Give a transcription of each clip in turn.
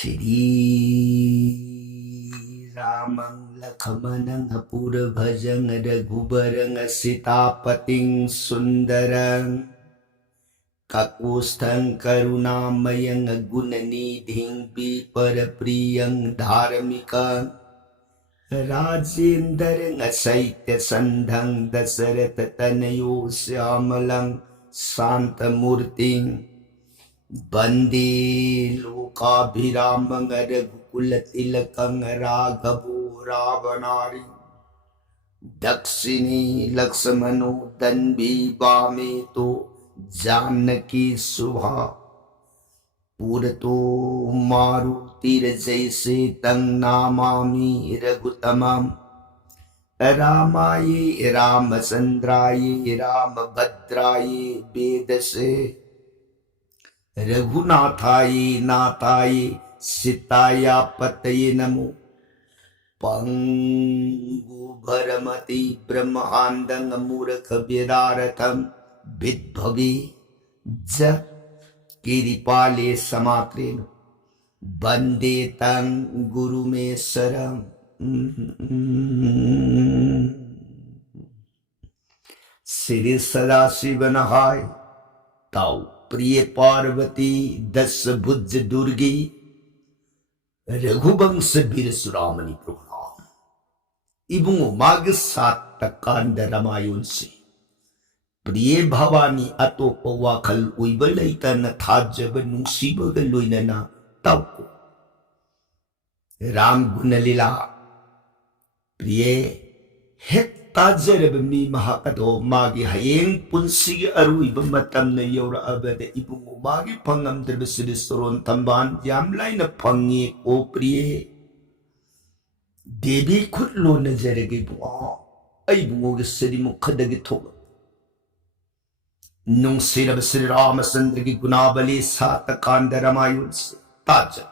Sri Ramang Lakhamanang Hapura Bhajang Raghubarang Sitapating Sundarang Kakustang Karunamayang Gunanidhing Parapriyang Dharamikang Rajendarang Asaitya Sandhang Dasarata Tanayo Syamalang Santamurting Bandi Lokabhiramang Raghukulat-tilakang Raghavu Ravanari Dakshini Laksamano Danbi Bameto Janaki Subha Purato Marutir Jaise Tang Namami Raghutamam Ramaye Ramasandraye Ramabhadraye Vedase Raghunathaye Nathaye Sitaya Pataye Namo Pangu Bharamati Brahmahandang Amuraka Vedaratham Vidbhavi Ja Kiripale Samatreno Bande Tang Guru Me Saram Sri Sadasivanahai Tau प्रिय पार्वती दस भुज दुर्गी रघुवंश वीर सुरामणि प्रभुनाम इबुंगो माग सात कांड रामायण से प्रिय भवानी अतोप वाखल उइब लैतन थाजब नुंसीबग लोइनना तवको राम गुण लीला प्रिय हेक ताजरब मी महाकदो मागी हयेंग पुंसिगे अरुइब मतमने यौरअबदे इबुंगो मागी फंगमद्रब सिरि सरोन तंबान याम लाइना फंगे ओ प्रिय देवी खुद लो नजरगे बुआ आई बुंगो के सिरि मुखदगे थोग नुंसिरब श्री रामचंद्र की गुणावली सात कांड रामायण से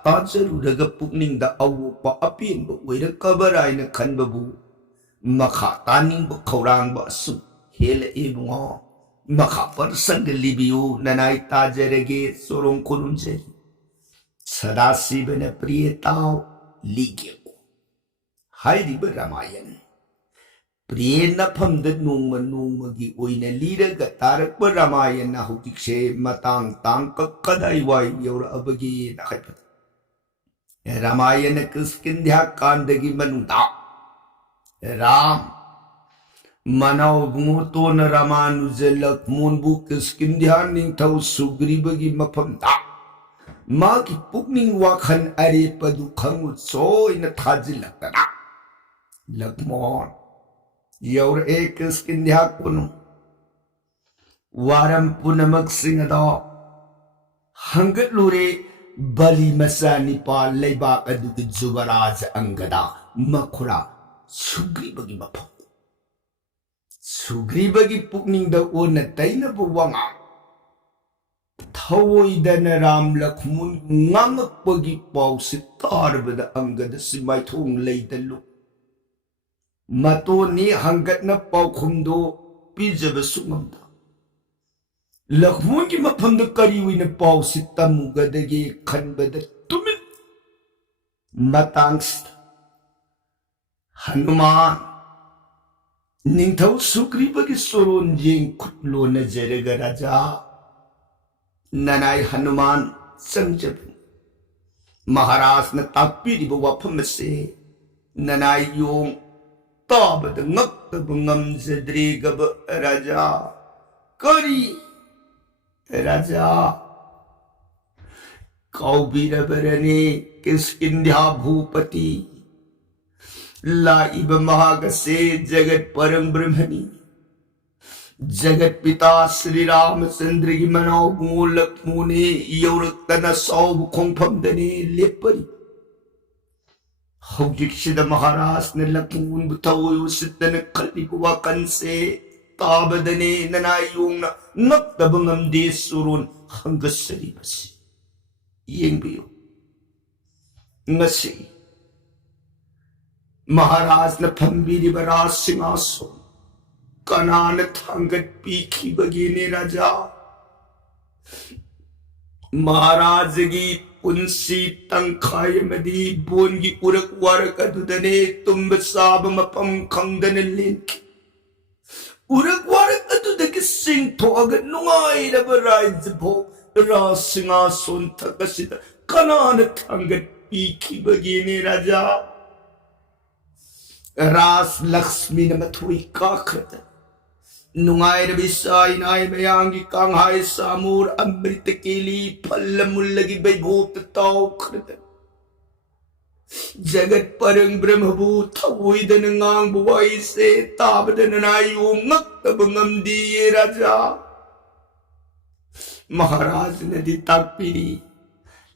ताजरुरग पुकनिंग दा अवोपा अपिनबो ओइर कबराइना खनबबु Makha taning khorang ba su hel ibungo makha par sang libiu nanai tajarege sorong kununje sadasi bena priyatao ligyo hairi ba ramayan priyena phamda nungma nungmagi oina liraga tarak ba ramayan na hudikse matang tangka kadai wai yora abagi na kaipa ramayan kiskindhya kandagi manungta Ram मनाव बुंगो न रामानुज लक्ष्मण बु किस्किंध्या निंथौ सुग्रीबगी मफमदा मागी पुकनिंग वाखन अरे पदु खंगु Soin थाजिलकना Lakshman your एक किस्किंध्या कुनु warm पुनमक सिंहदा हंगत लुरे बलि मसानी पाल लेबा अदु जुबराज Angada मखुरा Sugriba mapam Sugriba pukning da ona taina buwanga Thawoi dana ram lakmun ngamak pagi pau sitar bada angada si mai thong lay dalu Mato ni hanggat na pau khumdo pijaba sungamda Lakmun ki mapam da kariwi na pau sitamu gadagi khanbada tumit Matangsta Hanuman Ningthau Sugriba soron jing khutlo nazaraga raja Nanai Hanuman sangjab Maharaj na takpiriba wafam se Nanai yung tabad ngaktab ngamzadrigab raja Kari raja Kaubirabarani kiskindhya bhupati लाइब महागसे जगत परम ब्रह्मणी जगत पिता श्री रामचंद्र की मनाव मूलक मुने यौरतन सौभ खोंफमदने लेपरी हौजिक्षिद महाराज ने Lakshman बुथवो सिद्धन खलिबुवा कंसे ताबदने ननायोंग नक्तब ngamde surun hangasari basi yengbiyo ngasi Maharaj na phambiri baras singaso kanana thangat pikhi bagine raja महाराज की पुंसी तंखाय मदी बोन की उरक वारक अदुदने तुम साब मपम खंगदन लेंकी उरक वारक अदुदकी सिंग थोग नुंगाई रब राइज भो रासिंगा सोन थकसिद कनान थंगत पीकी बगीने राजा रास लक्ष्मी न मथुई काखत नुंगाई रबी साई नाई मयांगी कांघाई सामूर अमृत केली फल मुल्लगी बैभूत ताव खरत जगत परंग ब्रह्मभू थवुइदन ngang बुवाई से ताबदन नायु ngak ngमदी ये राजा महाराज नदी ताकपीरी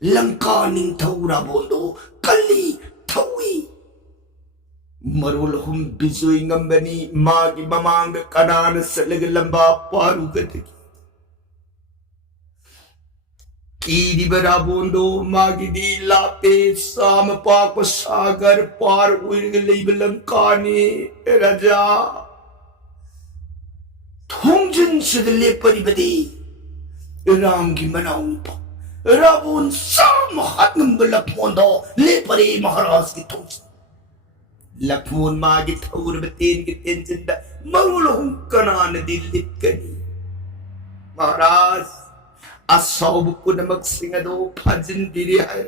लंका निंथौरा बोंदो कली थवी मरुल हम बिजुई ngambani मागी ममांग कनान सलग लंबा पारू गदगी कीरी बरा बोंदो मागी दी लापे साम पाक सागर पार उर्ग लेब लंका ने राजा थोंजन सदले परिबदी राम की मनाऊं रावण साम हाथ नंबर मोंदो ले परे महाराज की थोंज लक्ष्मण मागी थौर बतेन के टेंशन दा मरुल हम कनान दिल्ली कनी महाराज असौब कुनमक सिंह दो फजन दिरे है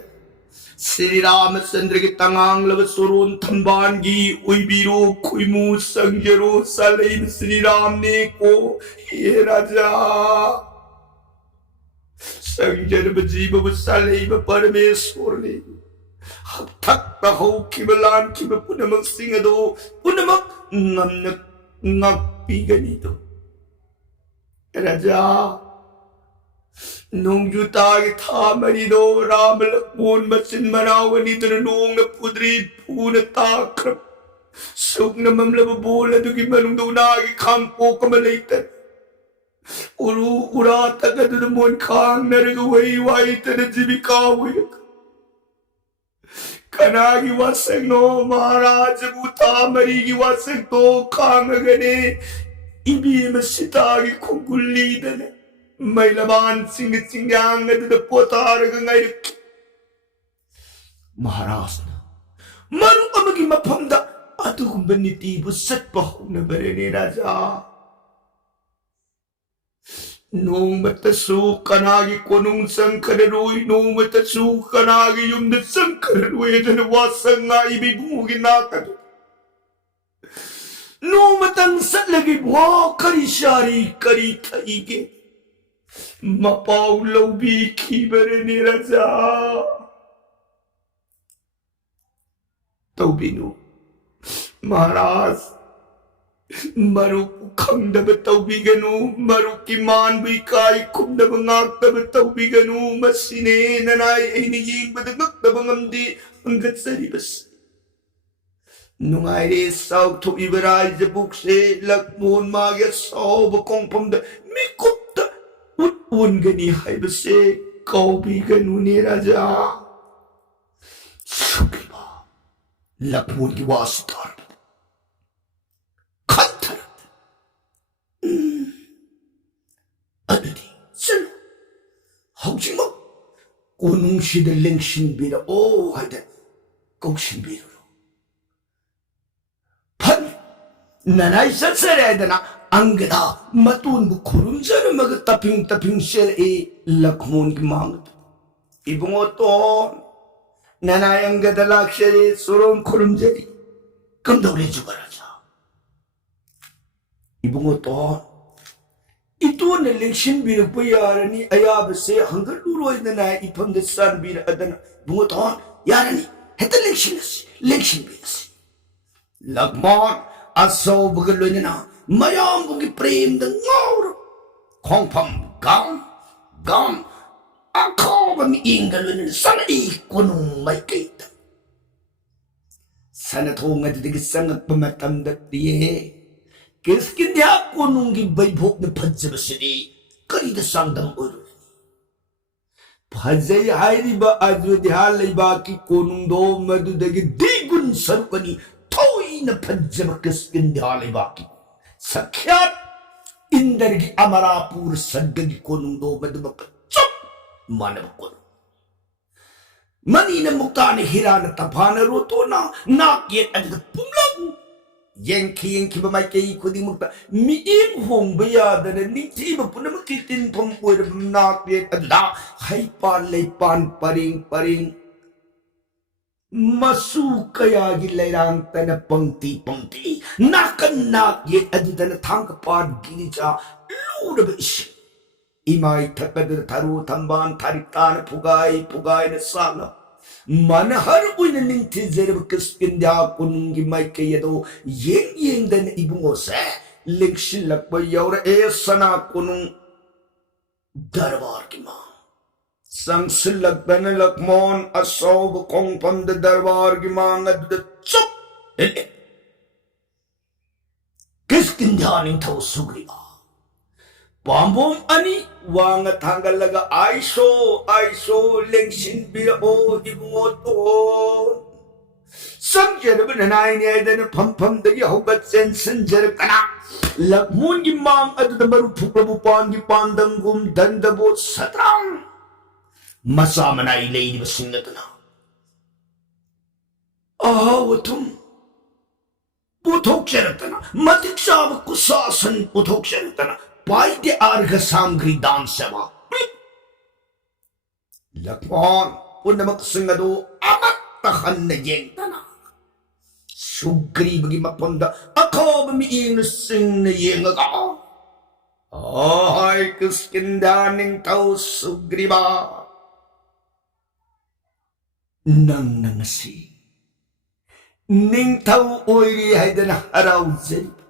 श्री रामचंद्र के तंगांग लब सुरोन थंबान की उइबिरो खुइमु संजरो सलेब श्री राम ने को ये राजा संजर बजीब सलेब परमेश्वर ने हम थक हो किबलान किब पुनमक सिंह दो पुनमक नमनक ngak pigani to राजा नोंग जुता के था मरी दो राम लक्ष्मण मचिन मनावनी तन नोंग पुद्री फून ताक्रम सुख न ममलब बोल दुगी मनुंग दो नागी खांग पोकम लेतर उरु उरा तक दुन मोन खांग नरग वही वाई तन जीविका हुई कनागी वासंग नो महाराज बुता मरी की वासंग तो खांग गने इबी मसितागी खुगुल्ली दने मैलबान सिंह सिंगांग द पोतार गंगाई महाराज मरु अमगी मफमदा अदुगुंबा नीति बु सत्पा होनबरेने राजा नोंगमतसु कनागी कोनुंग संकर रोई नोंगमतसु कनागी युमद संकर रोई दन वासंगा इबी बुगी नाकद नोंगमतंग सलगी वा करी शारी करी थईगे मपाउ लौबी खीबरेने राजा तौबिनु महाराज मरु खंगदब तौबिगनु मरु की मान बुई काई खुमदब ngakdab तौबिगनु मसिने ननाई एनी यिंगबद ngakdab ngamdi अंगत सरिबस नुंगाइरे साउ थोबिबराय जबुकसे लक्ष्मण मागे सौब कोंगपमद मिकुप्त उनगनी हाइबसे कौबिगनु ने राजा सुखिबा लक्ष्मण की वास्तार अदुदी चलो हौजिमो कोनुंगसिद लेंगसिनबिरा ओ हाइदा कौसिनबिरो फन ननाई सत्सरेदना अंगदा मतुन बु खुरुंजर मग तपिंग तपिंग सेल ए लक्ष्मण की मांग इबुंगो तो ननाई अंगदा लाक्षरे सुरों खुरुंजरी कमदौरे जुगराजा इबुंगो तो इतो ने लेक्शन बिरप यारनी अयाब से हंगर दुरोय नना इफम द सन बिर अदन बुंगो तो यारनी हेत लेक्शन बिरस लक्ष्मण असो बगलोइना मयाम बुगी प्रेम द ngor खोंफम गाम गाम आखो बम इंगलोइन सनई कोनु माइकेत सन थोंग अदि संगप मतम दतिये किसकी ध्या कोनुंगी बैभोग ने फज्जब सदी करी द सांगदम ओरु फजय हाइरिबा अयोध्या लेबा की कोनुंग दो मदुदगी दिगुन सरकनी थोई न फज्जब किसकी ध्या लेबा की सख्यात इंदर की अमरापुर सद्दगी कोनुंग दो मदुबक चुप मानव कोनु Manina mukta ni hirana tapana roto na yet at the pumlang. Yankee ba mai kay kudi mukta mi im hong baya da na niti ba puna makitin pampuy na nak yet at da hay pan lay pan paring masu kaya gilayrang tana pangti nakan yet at na tangkapad ginija ludabish. Imay takad taru tamban taritan pugay na sala. Manahar uy na ninti zerab kaskindya kunungi may kayado yeng dan ibungos lingshilak ba yawra sana kunung darbar ki ma sang silak benelak mon asaw bukong pam da darbar ki ma ngad da chup kaskindya ning tau sugri ba Bambom ani wanga tangalaga aiso lengshin bila o ibungoto samjer benanay ni ay na pam dagi hogat sensen jer kana lakmun gi mang adu da baru puklabupan gi pandang gum dandabo satrang masama na ilay di basingat na watum putok jer kana matik sabak kusasan putok jer kana Paide arga samgri dan sewa. Lakman, pun naman kasingado, amat tahan na yeng tanah. Sugri bagi maponda, ako bamiin sing na yeng aga. Ay, kaskindaning tau sugri ba? Nang nangasi. Ning tau oiri hay dan haraw zeri.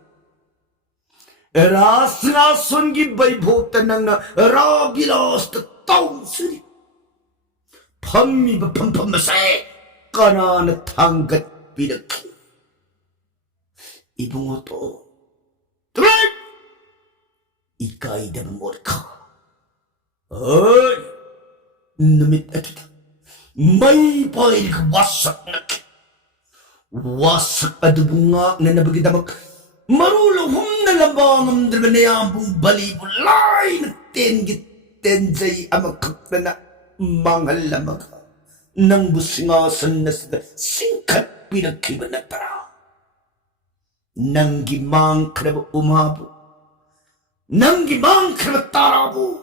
Rasna sungi bay bhota nang na ragilas ta taw suri phammi ba pham masay kana na thangat pidak ibungo to tuloy ikay da morka ay namit atita may pail wasak adubunga na nabagidamak Marulo hum na labang ang drabanayang balibulay na tenjay amakak na mangal lamag nang busingasan na singkat pinagkiban na tara nang gimang krab umabo nang gimang krab tarabo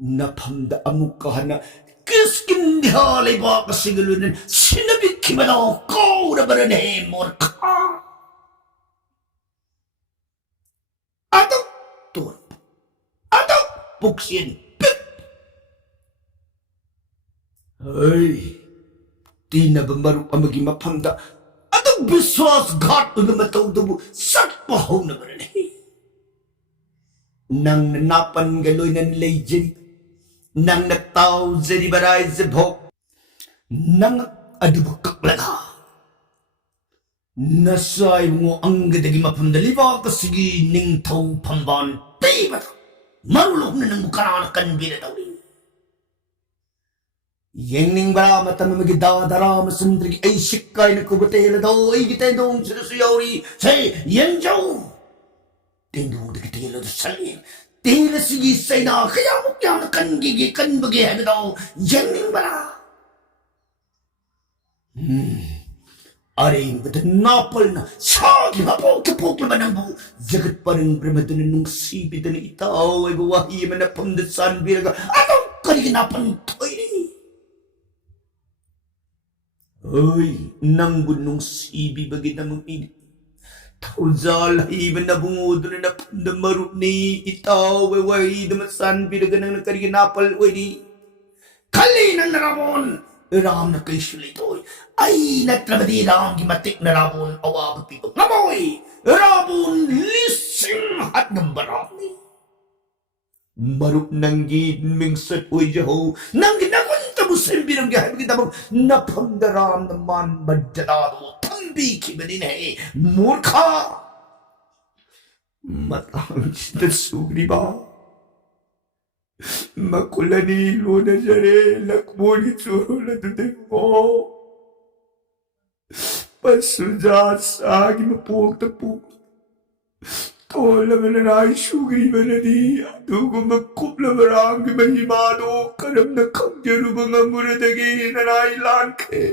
napamda amukahan na kiskin dihalay ba kasigulunan sinabit kiman ako kaura ba na morka Buksin. Ay, di na ba maru ang maging mapanda? At ang biswas gat na mataw mo, sakpahaw na ba rin Nang nanapan galoy ng legend, nang nataw zari baray zibhok, nang adubukak laga. Nasay mo ang gadagi mapanda, liba kasigi ning taw pamban, tiba Marulog na ng mukaranakan binataw rin. Yang ning bara mata mamagidadara masundrig ay sikay na kubatela daw ay gitendong sinusuyawri say yan jaw. Tendong da gitela da salin. Tela sige say na kaya mo kaya nakan gigikan bagay daw yang ning bara. Aring betul napal na sagi mapok naman ang buong jagat pa rin bramadan nung sibi na itaw ay bawahi man na pamdasan biraga atong kariginapan to'y ay nang bunong sibi bagi na mamini tauzal iban na bungodo na napandamaru ni itaw ay wahi damasan biraga nang nagkariginapal ay di kali ng naramon Ram na kay sulitoy ay natrabadi lang gimatik na rabon awag pipag ngamoy rabon lising at ng barami marup nang gidming sa puy jaho nang ginakunta mo sa imbirang gahay magandamang napamdaram naman madalado tambiki ba din murka matang sinasugri ba Makulanilo na siya rin, lakmunit sulat natin mo. Pasudya sa akin mapugtapug. ꯇꯣꯜꯂꯕꯅ ꯁꯨꯒ꯭ꯔꯤꯕꯅꯗꯤ ꯑꯗꯨꯒꯨꯝꯕ ꯀꯨꯞꯂꯕ ꯔꯥꯝꯒꯤ ꯃꯍꯤꯃꯥꯗꯣ ꯀꯔꯝꯅ ꯈꯪꯖꯔꯨꯕ ꯉꯝꯃꯨꯔꯗꯒꯦ ꯅꯅꯥꯏ ꯂꯥꯟꯈ꯭ꯔꯦ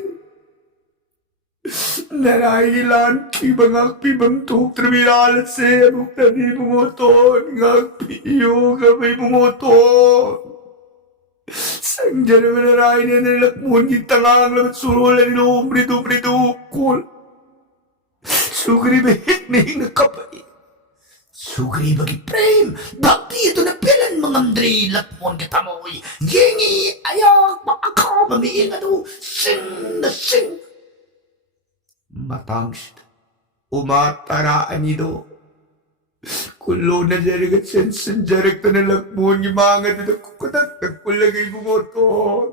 ꯅꯅꯥꯏꯒꯤ ꯂꯥꯟꯈꯤꯕ ꯉꯥꯛꯄꯤꯕꯝ ꯊꯣꯛꯇ꯭ꯔꯕ ꯏꯔꯥꯜ ꯑꯁꯦ ꯑꯃꯨꯛꯇꯗꯤ ꯏꯕꯨꯡꯉꯣꯇꯣꯟ ꯉꯥꯛꯄꯤꯌꯣꯒꯕ ꯏꯕꯨꯡꯉꯣꯇꯣꯟ ꯁꯪꯖꯔꯕ ꯅꯅꯥꯏꯅꯦꯅ ꯂꯛꯃꯣꯟꯒꯤ ꯇꯉꯥꯡꯂꯕ ꯆꯨꯔꯣꯜ ꯑꯅꯤꯗꯣ ꯃ꯭ꯔꯤꯗꯨ ꯃ꯭ꯔꯤꯗꯨ call ꯁꯨꯒ꯭ꯔꯤꯕ ꯍꯤꯛꯅ ꯍꯤꯛꯅ ꯀꯞꯄꯛꯏ ꯁꯨꯒ꯭ꯔꯤꯕꯒꯤ Prem ꯚꯛꯇꯤ ꯑꯗꯨꯅ ꯄꯦꯜꯍꯟꯕ ꯉꯝꯗ꯭ꯔꯤ ꯂꯛꯃꯣꯟꯒꯤ ꯊꯃꯣꯏ ꯌꯦꯡꯉꯤ ꯑꯌꯥꯛꯄ ꯑꯈꯥꯕ ꯃꯤꯠꯌꯦꯡ ꯑꯗꯨ ꯁꯤꯡꯅ ꯁꯤꯡ ꯃꯇꯥꯡꯁꯤꯗ ꯎꯃꯥ ꯇꯔꯥ ꯑꯅꯤꯗꯣ ꯀꯨꯜꯂꯣꯟꯅꯖꯔꯒ ꯆꯦꯟꯁꯤꯟꯖꯔꯛꯇꯅ ꯂꯛꯃꯣꯟꯒꯤ ꯃꯥꯡ ꯑꯗꯨꯗ ꯈꯨꯗꯛꯇ ꯀꯨꯜꯂꯒ ꯏꯕꯨꯡꯉꯣꯇꯣꯟ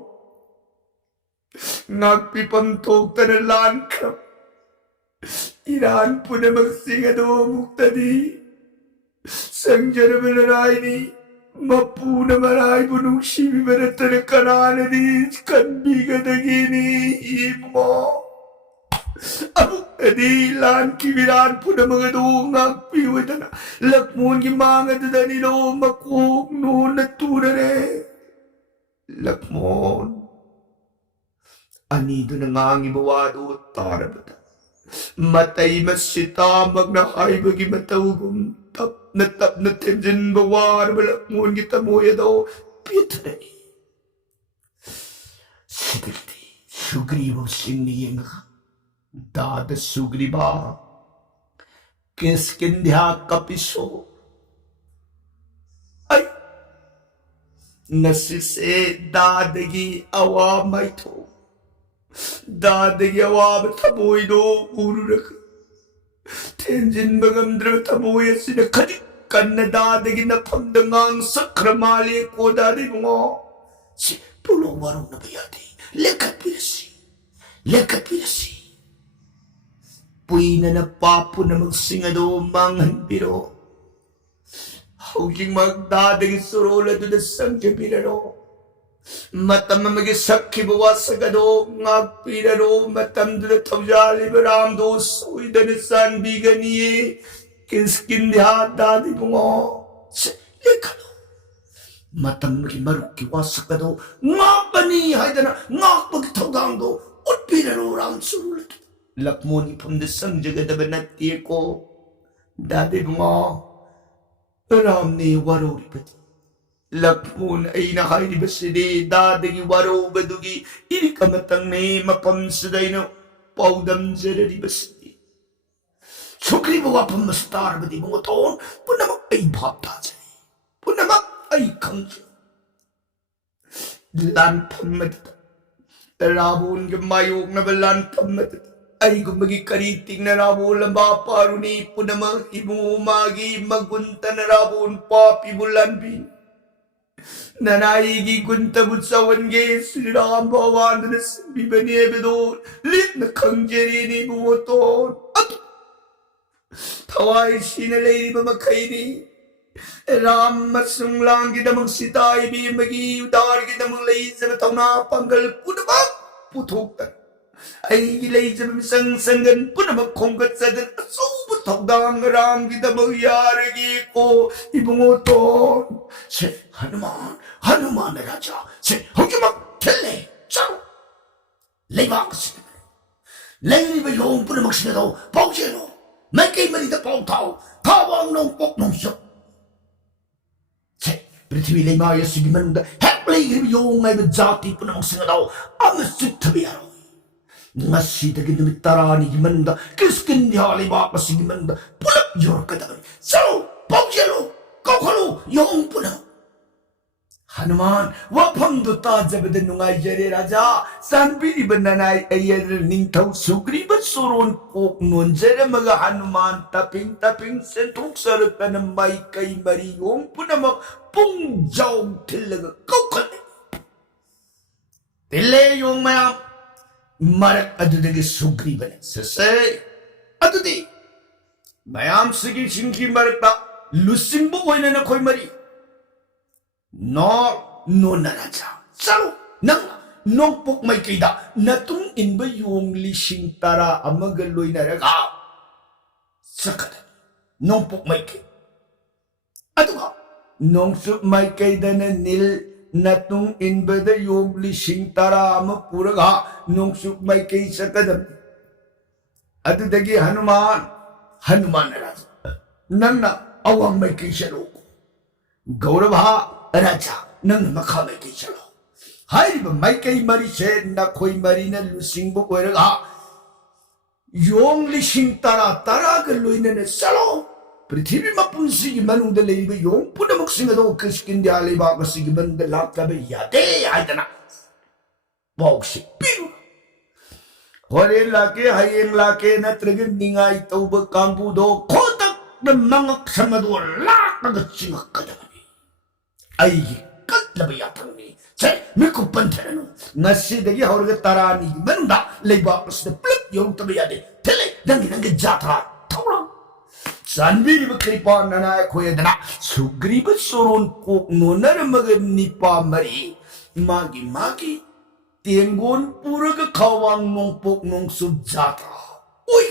ꯉꯥꯛꯄꯤꯐꯝ ꯊꯣꯛꯇꯅ ꯂꯥꯟꯈ꯭ꯔꯕ ꯏꯔꯥꯟ ꯄꯨꯝꯅꯃꯛꯁꯤꯡ ꯑꯗꯣ ꯑꯃꯨꯛꯇꯗꯤ ꯁꯪꯖꯔꯕ ꯅꯅꯥꯏꯅꯤ ꯃꯄꯨꯅ ꯃꯔꯥꯏꯕꯨ ꯅꯨꯡꯁꯤꯕꯤꯕ ꯅꯠꯇꯅ ꯀꯅꯥꯅꯗꯤ ꯀꯟꯕꯤꯒꯗꯒꯦꯅꯤ ꯏꯕꯨꯡꯉꯣ ꯑꯃꯨꯛꯇꯗꯤ ꯂꯥꯟꯈꯤꯕ ꯏꯔꯥꯟ ꯄꯨꯝꯅꯃꯛ ꯑꯗꯨ ꯉꯥꯛꯄꯤꯌꯨꯗꯅ ꯂꯛꯃꯣꯟꯒꯤ ꯃꯥꯡ ꯑꯗꯨꯗ ꯑꯅꯤꯗꯣ ꯃꯀꯣꯛ ꯅꯣꯟꯅ ꯇꯨꯔꯔꯦ ꯂꯛꯃꯣꯟ ꯑꯅꯤꯗꯨꯅ ꯉꯥꯡꯉꯤꯕ ꯋꯥꯗꯨ ꯇꯥꯔꯕꯗ ꯃꯇꯩ ꯃꯁꯤꯇꯥꯃꯛꯅ ꯍꯥꯏꯕꯒꯤ ꯃꯇꯧꯒꯨꯝ ꯇꯞꯅ ꯇꯞꯅ ꯊꯦꯝꯖꯤꯟꯕ ꯋꯥꯔꯕ ꯂꯛꯃꯣꯟꯒꯤ ꯊꯃꯣꯏ ꯑꯗꯣ ꯄꯦꯊꯔꯛꯏ ꯁꯤꯗꯒꯤꯗꯤ ꯁꯨꯒ꯭ꯔꯤꯕ ꯁꯤꯡꯅ ꯌꯦꯡꯉꯒ दाद सुग्रीवा किसकिंध्या कपिसो नसिसे दादगी अवा मैथो दादगी अवाब थमोइदो उरुरक तेंजिन बगमद्र थमोइ असिन खदिक कन्न दादगी नफमद ngang सक्र माले को दादि बुंगो सि पुलो वरुण नबयादी लेखत पिरसी पुईना न पापु नमक सिंगदो मांगहनबिरो हौजिंगमक दादगी सुरोल अदुदा संजबिररो मतम अमगे सक्खिब वासगदो ngakpiraro matamduda thawjaliba ramdo soidana sanbiganie किसकिंध्या दादि बुंगो लेखलो मतमगी मरुकी वासगदो ngakpani haidana ngakpagi thawdangdo utpiraro ram surulat लक्मोन इफम संजगदब नत्ते को दादे बुंगो राम ने वरोरिबदी लक्मोन अइना हाइरिबसिदे दादगी वरोबदुगी इरिकमतंगने मफमसिदैनो पौदम जररिबसिदे सुग्रीव वाफम मस्तारबदी बुंगोतोन पुनमक अइ भाव ताजै पुनमक अइ खंज लान फमद रावण के मायोक नब लान फमद अगुम्बगी करी तिंगना रावण लंबा पारुनी पुनम इबु मागी मगुंतन रावण पापी बुलंबी ननाईगी गुंतबु चवनगे श्री राम भगवान ने बिबने बेदो लिन खंजेरी नि बुतोन थवाई सिन लेरिब मखैनी राम मसुंगलांगी दमक सिताई बी मगी उदार की दमक लई जब तौना पंगल पुनम पुथोक अगी लेजब संग संगन पुनमक खोंगत सदन अचौब थौदांग राम की दमक यारगी को इबुंगोतोन से हनुमान राजा से हुजुमक खेले चलो लेबाक से लेरिब यों पुनमक सिदो पौजेनो मैं कई मरी द पौथाओ थावांग नों पोक नों सो से पृथ्वी लेमा यसिगी मनुदा हेक्ले गिब यों मैं जाति पुनमक Sido अमसित थबियारो ngasi numit tarani gimanda kiskindia leibak masi gimanda pulak yorkadaban salo pagjelo kokolo yong puna Hanuman wapam duta jabada nungai jare raja sanbiri bananai ayar ningthau sugriba soron kok nonjere maga Hanuman taping sentuk sarakana mai kai mari yong punama pung jaw tilaga kokole tille yong mayam मरक अदुदगी सुग्रीवने ससे अदुदी मयाम सिगी सिंकी मरकता लुसिंबु ओइना नखोय मरी no नराजा चलो नंग नोंपोक माइकैदा Natung इनबा Yong लिसिंग तरा अमग लोइनरगा सकद नोंपोक माइकै अदुगा नोंसुप माइकैदना नील नतुंग इनबद योग लिसिंग तरा अम पुरगा नोंसुप माइकै सकदम अदुदगी हनुमान राजा नन्ना अवंग माइकै चलो गौरभा राजा नंग मखा माइकै चलो हाइब माइकै मरी से नखोई मरी न लुसिंग ओरगा योग लिसिंग तरा तरा के लोइने ने चलो पृथ्वी मपुंसी की मनुंग लेब योग पुनमुक सिंगदो किसकिंदिया लेबा गसिगी मनुंग लाक्तबे यादे हाइदना बाउसी पिरु होरे लाके हायेंग लाके नत्रगे निंगाई तौब कांगबुदो खोतक द मंगक समदो लाकग चिंगकदबनी आइगी कत्लब याथंगनी से मिकु पंथरनु ngasi horga tarani mनुंदा लेबा गसिद प्लप योग तबे यादे थले नंगे जाथा थौरा जानबीरी बकरीपा ननाय खोयदना सुग्रीब सोरोन कोक नोनर मगन निपा मरी मागी तेंगोन पुरग खावांग नोंग पोक नोंग सुब जाता ओय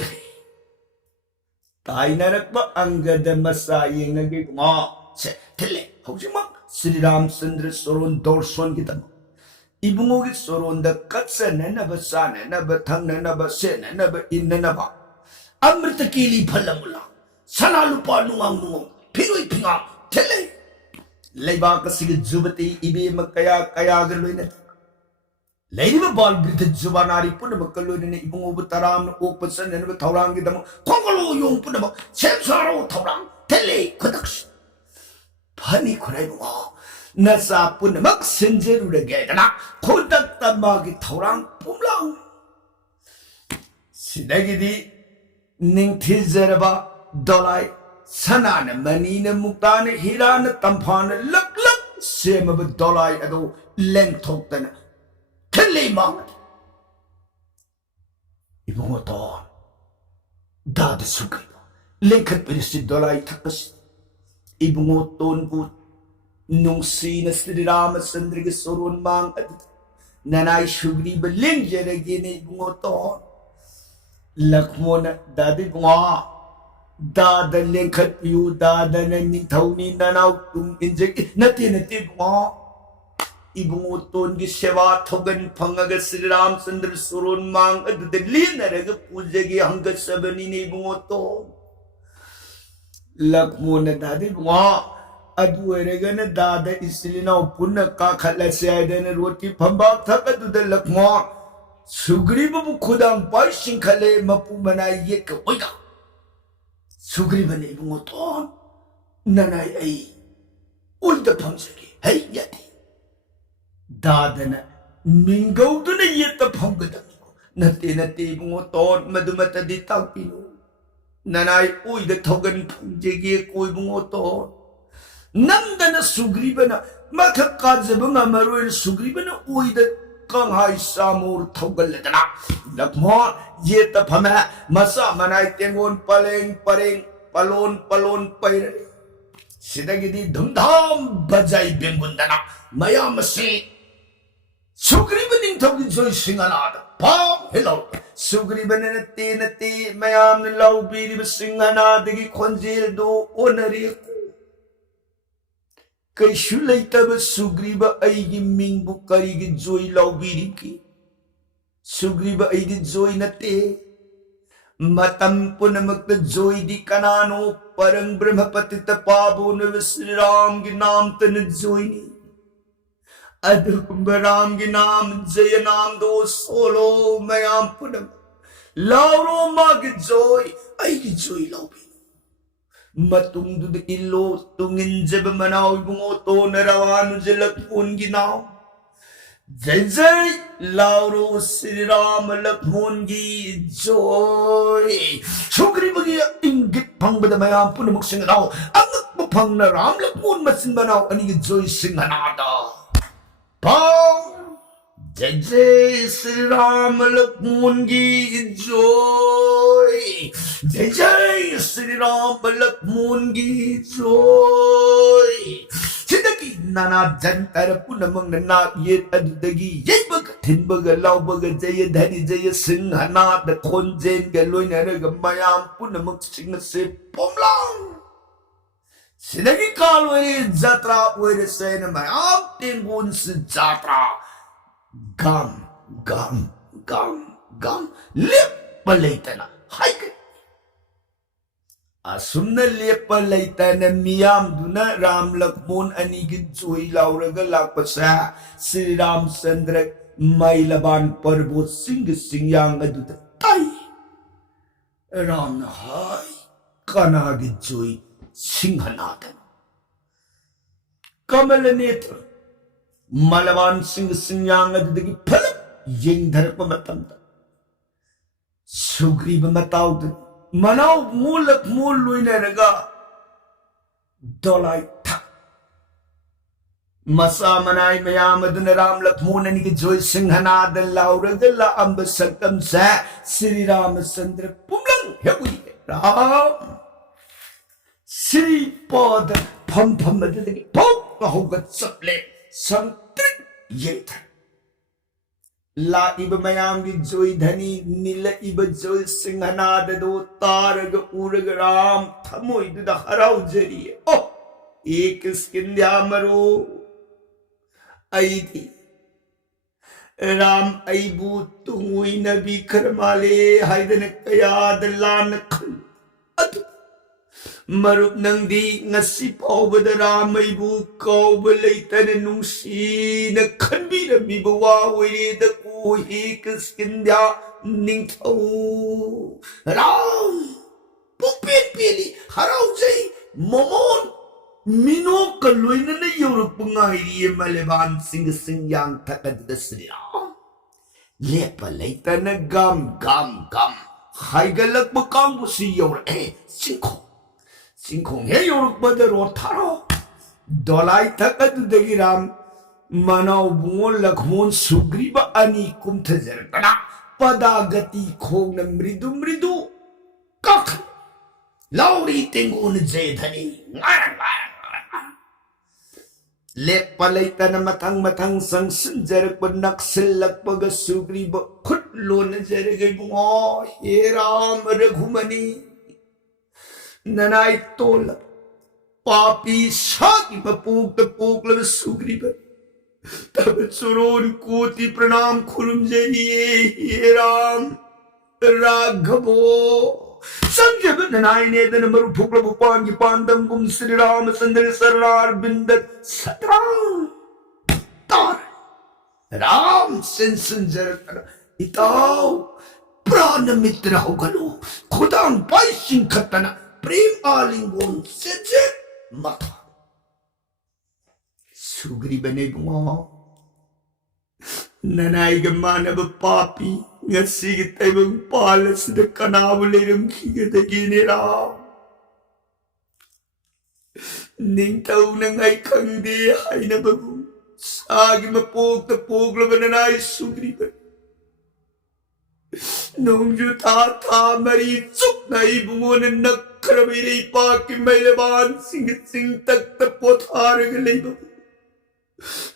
ताइनरक अंगद मसा येंगे मा से थले हौजिमक श्री रामचंद्र सोरोन दर्शन गिदम इबुंगोगी सोरोन द कत्सननब साननब थंगनब सेननब इननब अमृत कीली फलमुला सना लुपा नुंगांग फिरोई फिंगा थेले लेबा कसिग जुबती इबे मकया कया गलोइने लेरिबा बाल वृद्ध जुबानारी पुनम कलोइने इबुंगोब तराम ओप सननब थौरांग दम खोंगलो योंग पुनम सेमसारो थौरांग थेले खुदक्स फनी खुराइबो नसा पुनमक सिंजेरुरगेदना खुदक तमागी थौरांग पुमलांग सिदगिदी निंगथिजरबा दोलाई सनान मनीन मुक्तान हिरान तंफान लक लक सेमब दोलाई अदो लेंथोक्तन थले मांग इबुंगो तो दाद सुखै लेखत परिसि दोलाई थकस इबुंगो तोनबु नुंसीन श्री रामचंद्र के सोरोन मांग अद ननाई सुग्री बलिंग जरगे ने इबुंगो तो लक्ष्मण दादी बुआ दादा लेखत पियु दादा निथौनी ननाउ तुम इंजक नते बुआ इबुंगो तोन की सेवा थोगन फंगग श्री रामचंद्र सोरोन मांग अद लीनरग पूजगे हंग सबनी ने इबुंगो तो लक्ष्मण दादी बुआ अदुरगन दादा इसलिना पुन का खलसे आयदन रोटी फंबा थक अदुद लक्ष्मण सुग्रीब खुदांग पाई सिंखले मपु मनाई ये ओइगा सुग्रीब ने इबुंगो तोन ननाई आई उल्द फंसगे है यदि दादन मिंगौदुन ये त फंगदमिको नते इबुंगो तोन मदुमतदि ताकिनो ननाई उइद थौगन फंजेगे कोई बुंगो तोन नंदन सुग्रीबन मथक काजब ngamaroy सुग्रीबन उइद कंहाई सामूर थौगलदना लक्ष्मण ये तफमे मसा मनाई तेंगोन पलेंग परेंग पलोन पैर सिदगिदी धुमधाम बजाई बेंगुंदना मयाम से सुग्रीब निंथौगी जोई सिंहनाद पाव हेलो सुग्रीबन नते मयाम लौ बीरिब सिंहनादगी खोंजेल दो ओनरे कैसु लेतब सुग्रीब अइगी मिंगबु करिगी जोई लौबीरिकी सुग्रीब अइगी जोई नते मतम पुनमक्त जोई दी कनानो परंग ब्रह्मपतित पाबो नव श्री राम की नाम तन जोईनी अधुकुंभ राम की नाम जय नाम दो सोलो मयाम पुनम लाउरो माग जोई अइगी जोई लौबी मतुंगदुद इल्लो तुंगिन जब मनाओ इबुंगो तो नरवानु जलक उनकी नाम जय जय लाउरो श्री राम लक्ष्मण की जोय सुग्रीब की इंगित फंगबद मयाम पुनमुक सिंहनाओ अंगक फंगन राम लक्ष्मण मसिन बनाओ अनि की जोय सिंहनादा पाव जय जय श्री राम लक्ष्मण की जोय जय जय श्री राम लक्ष्मण की जोय सिदगी नाना जंतर पुनमंग ना ये अदुदगी ये बग थिनबग लाउबग जय धरि जय सिंहनाद खोंजेन गलोइनरग मयाम पुनमंग सिंह से पोमलांग सिदगी काल ओरे जात्रा ओरे सेन मयाम तेंगुन से जात्रा गम गम गम गम लेप लेतना हाय असुमन लेप लेतना मियाम दुना राम लक्ष्मण अनि की जोई लाउरग लापसा श्री रामचंद्र मैलबान पर्वत सिंह सिंयांग अदुत ताई राम हाय कना की जोई सिंहनाथन कमल नेत्र मलबान सिंह सिंयांग अदुत की फल येंधर पमतंता सुग्रीव मताउद मनाव मूलक मूल लुइने रगा दोलाई था मसा मनाई मयामदन राम लक्ष्मण की जोई सिंहनाद लाउरगला अंब सकम से श्री रामचंद्र पुमलंग हेबुई राम श्री पद फम फम मददगी भोग होगत सप्ले संत्रिक ये था ला इब मयाम की जोई धनी नील इब जोई सिंहनाद दो तारग उरग राम थमोई दुदा हराउ जरिए ओ एक स्किंद्या मरो आई थी राम अबू तुंगुई नबी खरमाले हाइदन कयाद लान खल अद मरुप नंदी ngasi पावबद राम अबू कौब लेतन नुसी न खनबी रबी बवा ओरे द को एक स्किंद्या निंथौ राम पुपे पेली हराउ जई मोमोन मिनो कलोइन ने Europe ngairi maleban sing sing yang takad desria lepa leitana gam gam gam haigalak bakang busi yor singkong he yorok badaro tharo dolai takad degi ram manau bungol lakhmon sugriba ani kumthajar kana padagati khong na mridu mridu kak lauri tengun jedhani लेप लेतना मथंग मथंग संसन जरक नक सिलक पग सुग्रीव खुद loan जरगे बुआ हे राम रघुमनी ननाई तोल पापी साकी पपूक तपूक लब सुग्रीव तब सुरोन कोटि प्रणाम खुरुम जरिए हे राम राघवो संजय ननाई ने दन मरु ठुकड़ भुपान की पांडम गुम श्री रामचंद्र सरनार बिंदत सतरा तार राम सिंसन जर इताओ प्राण मित्र हो गलो खुदाम पाइसिंग खतना प्रेम आलिंगोन से मथा सुग्री बने बुआ ननाई के मानव पापी ngasi kita bang palas de kanabu lerum kita gini ram ning tau nang ay kang di ay na bagu sagi mapog ta pog laban na ay sugri ba nung ju ta mari chuk na ibungo na nakarabiri pa ki may laban singit sing tak ta pothar galay ba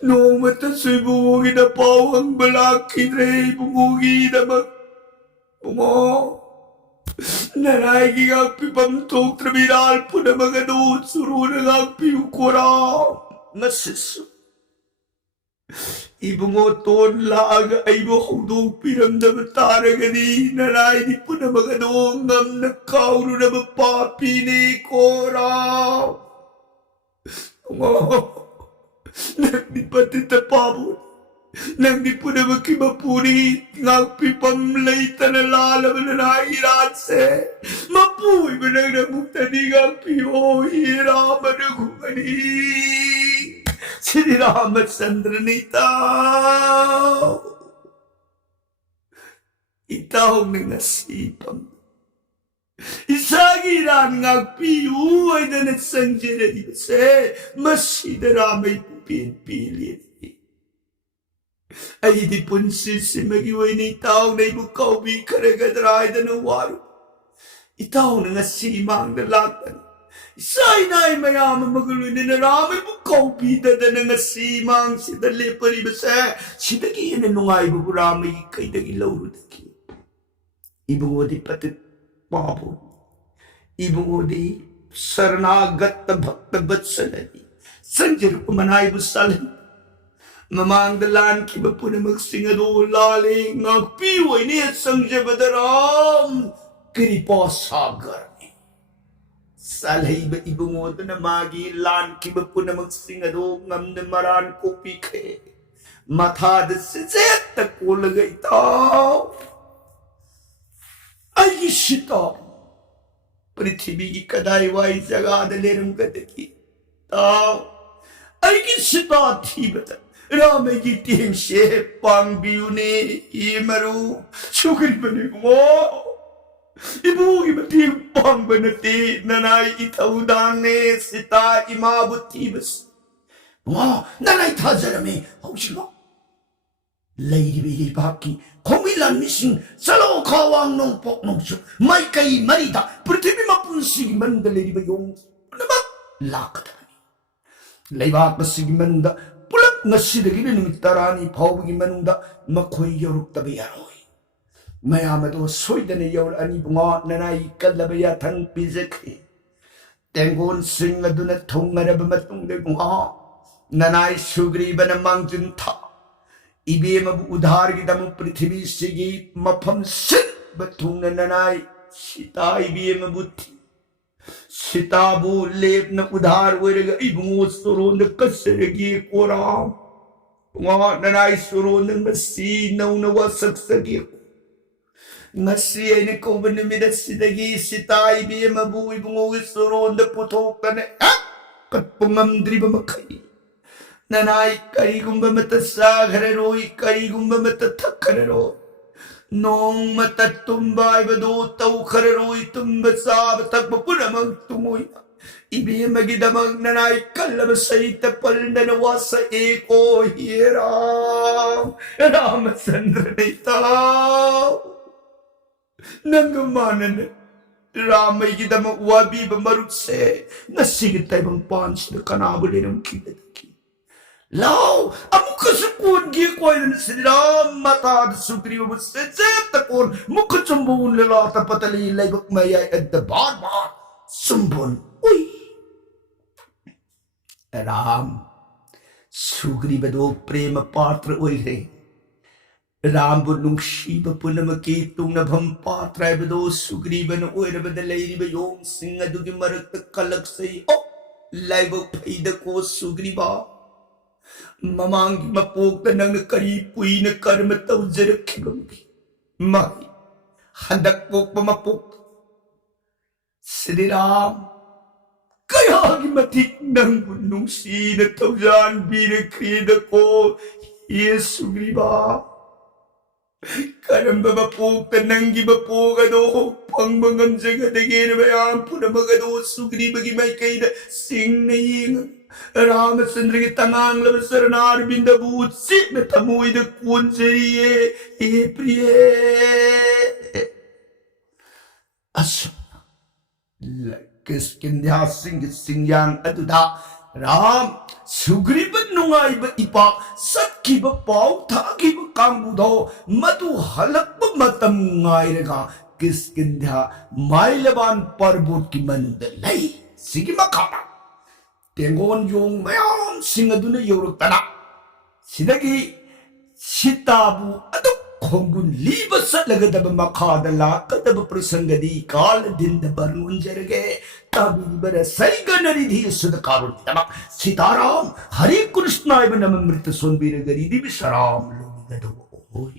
no mata sui bungi na pawang balaki dre bungi na mag bungo nanay ki agpi pam tok trabiral po na mga doon suru na agpi ukura nasisu ibungo ton lag ay mo hudog piram na matara gani nanay di po na mga doon ngam na kauro na mapapi ni kora bungo nagdi pati tapabu nagdi po na makimapuri ngagpi pamlay tanalala na nairat se mapuy ba nang namugtani ngagpi o hirama na kumani Sri Ramachandra nitaw itaw na nasipam isagiran ngagpiyo ay na nasangjira di se masida ramay pinpili ay di punsis si magiway na itaw na ibukaw bi karagadray da na waro itaw na nga simang dalatan isay na ay mayama maguloy na naramay bukaw bi da na nga simang si dalipari ba se si dagi na nungay bukuramay kay dagi lauro dagi ibungo di patit Babu, ibu di शरणागत भक्त बत्सलनी संजरूप मनाइब सालही ममांग लान की पुनमक सिंह दो लाले ngakpi oine sangjabadaram kripa sagar ni salhai ba ibungod na magi lan ki punamak sing do ngamne maran ko pikhe matha de set ta ko lagai ta ai shita prithvi ki kadai wai jaga de lerum kadaki ta ai ki shita thi bata Ram की team से पांबियु ने ये मरु शुक्र बने वो Ibu की बती पांग बनते ननाई इथाउदान ने सिता इमाबुती बस वो ननाई था जरा में होशिलो लेडी बेली बाकी कोमिलान मिसिंग चलो खावांग नों पोक नों शु माई कई मरीदा पृथ्वी में पुंसी मंडलेरी बयों नमक लाकता लेवाक सिगी मंदा पुलक नसीदगी निमित तरानी फाउबगी मनुंदा मखोई यरुक्तबे यारोय मयामदो सोइदने यौर अनि बुंगा ननाई कल्लबया थंग पिजखे तेंगोन सिंग अदुना थोंगरब मतुंगदे बुंगा ननाई सुग्रीबन मांगजिन था इबेमब उधार की दम पृथ्वी सिगी मफम सिन बथुंग ननाई सीता इबेमबुथि सीताबू लेप न उधार वेरगा इबुंगो सोरोन कसरगी कोराम वा ननाई सोरोन ngasi नौन wasakсаги ngasi ene koben midasидagi sita ibemabu ibungo soron de puthokane katpungamdriba makai nanai karigumba matasa ghareroi karigumba matathakarero नोंग मत तुम्बाई बदो तव खररोई तुम बसाब तक पुनमग तुमोई इबे मगी दमग ननाई कल्लब सहित पलंदन वास एको ही रामचंद्र नेता नंग मानन राम की दमग वाबी बमरुत से नसीग तैबंग पांच कनाबुलेनम की लाओ अमुक सुकून की कोई श्री राम माता सुग्रीव मुझसे तकोर मुख चुंबुन लला तपतली लेबक मया एद बार बार सुंबुन उई राम सुग्रीव दो प्रेम पात्र ओइरे राम बुनुंक्षी बपुनम की तुंगनभम पात्र बदो सुग्रीवन ओइर बदलेरी बयों सिंह दुगी मरक कलक सई ओ लेबक फैद को सुग्रीवा ममांगी मपोक नंग करी पुइन कर्म तौजरखिबंगी माई हंदक पोक मपोक श्री राम कयागी मथिक नंग नुंसीन तौजान बीर क्रीद को ये सुग्रीवा कर्म मपोक नंगी मपोक दो पंगमंगम जगदगेर बयान पुनमगदो सुग्रीवगी मैं कईद सिंह नहीं रामचंद्र की तंगांग लब सरनार बिंद बूत सिप में थमुई द कौन चरिए ये प्रिय अच्छा किसकिंध्या सिंह सिंह्यांग अदुदा राम सुग्रीव नुंगाई ब इपा सत्की ब पाव थाकी ब कांगुदो मधु हलक ब मतम गायरेगा किसकिंध्या माइलबान परबोट की मनुद लई सिगी मखाना तेंगोन योंग मयाम सिंह दुने योरक्तना सिदगी सीताबू अदु खोंगुन लीब सलगदब मखादला कदब प्रसंगदी काल दिन बरुन जरगे तबिबर सैगनरि धी सुद कारुण तमक सीताराम हरे कृष्णाय नम मृत सोनबीर गरीदी विश्राम लोगदो ओय